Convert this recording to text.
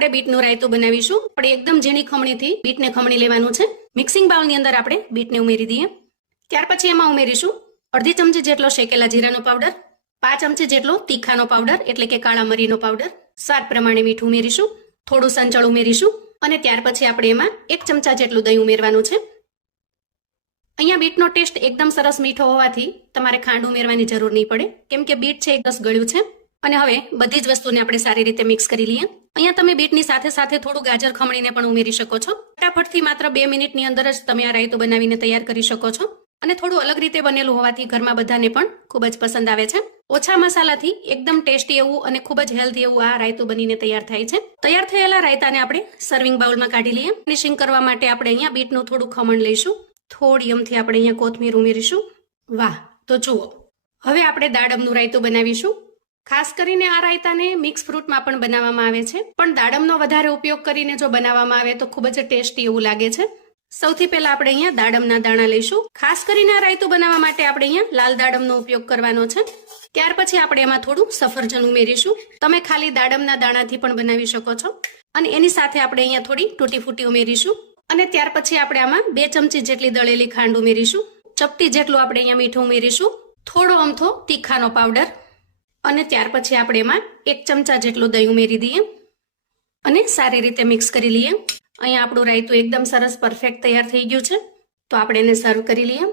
આપણે બીટનું રાયતું બનાવીશું. આપણે એકદમ ઝીણી ખમણીથી બીટને ખમણી લેવાનું છે. મિક્સિંગ બાઉલની અંદર આપણે બીટને ઉમેરી દઈએ. ત્યાર પછી એમાં ઉમેરીશું અડધી ચમચી જેટલો શેકેલા જીરાનો પાવડર, 5 ચમચી જેટલો તીખાનો પાવડર એટલે કે કાળા મરીનો પાવડર, સ્વાદ પ્રમાણે મીઠું ઉમેરીશું, થોડું સંચળ ઉમેરીશું અને ત્યાર પછી આપણે એમાં 1 ચમચા જેટલું દહીં ઉમેરવાનું છે. અહીંયા બીટનો ટેસ્ટ એકદમ સરસ મીઠો હોવાથી તમારે ખાંડ ઉમેરવાની જરૂર નહીં પડે, કેમ કે બીટ છે એકદમ ગળ્યું છે. અને હવે બધી જ વસ્તુને આપણે સારી રીતે મિક્સ કરી લઈએ. અહીંયા તમે બીટની સાથે સાથે થોડું ગાજર ખમણીને પણ ઉમેરી શકો છો. ફટાફટથી માત્ર 2 મિનિટની અંદર જ તમે આ રાયતું બનાવીને તૈયાર કરી શકો છો. અને થોડું અલગ રીતે બનેલું હોવાથી ઘરમાં બધાને પણ ખૂબ જ પસંદ આવે છે. ઓછા મસાલાથી એકદમ ટેસ્ટી એવું અને ખૂબ જ હેલ્ધી એવું આ રાયતું બનીને તૈયાર થાય છે. તૈયાર થયેલા રાયતાને આપણે સર્વિંગ બાઉલમાં કાઢી લઈએ. ફિનિશિંગ કરવા માટે આપણે અહીંયા બીટનું થોડું ખમણ લઈશું. થોડી અમથી આપણે અહીંયા કોથમીર ઉમેરીશું. વાહ! તો જુઓ, હવે આપણે દાડમનું રાયતું બનાવીશું. ખાસ કરીને આ રાયતાને મિક્સ ફ્રૂટમાં પણ બનાવવામાં આવે છે, પણ દાડમનો વધારે ઉપયોગ કરીને જો બનાવવામાં આવે તો ખૂબ જ ટેસ્ટી એવું લાગે છે. સૌથી પહેલા આપણે અહીંયા દાડમના દાણા લઈશું. ખાસ કરીને આ રાયતું બનાવવા માટે આપણે અહીંયા લાલ દાડમનો ઉપયોગ કરવાનો છે. ત્યાર પછી આપણે એમાં થોડું સફરજન ઉમેરીશું. તમે ખાલી દાડમના દાણાથી પણ બનાવી શકો છો. અને એની સાથે આપણે અહીંયા થોડી તૂટી ફૂટી ઉમેરીશું. અને ત્યાર પછી આપણે આમાં 2 ચમચી જેટલી દળેલી ખાંડ ઉમેરીશું. ચપટી જેટલું આપણે અહીંયા મીઠું ઉમેરીશું. થોડો અમથો તીખાનો પાવડર અને ત્યાર પછી આપણે એમાં 1 ચમચા જેટલું દહીં ઉમેરી દઈએ અને સારી રીતે મિક્સ કરી લઈએ. અહીંયા આપણું રાયતું એકદમ સરસ પરફેક્ટ તૈયાર થઈ ગયું છે. તો આપણે એને સર્વ કરી લઈએ.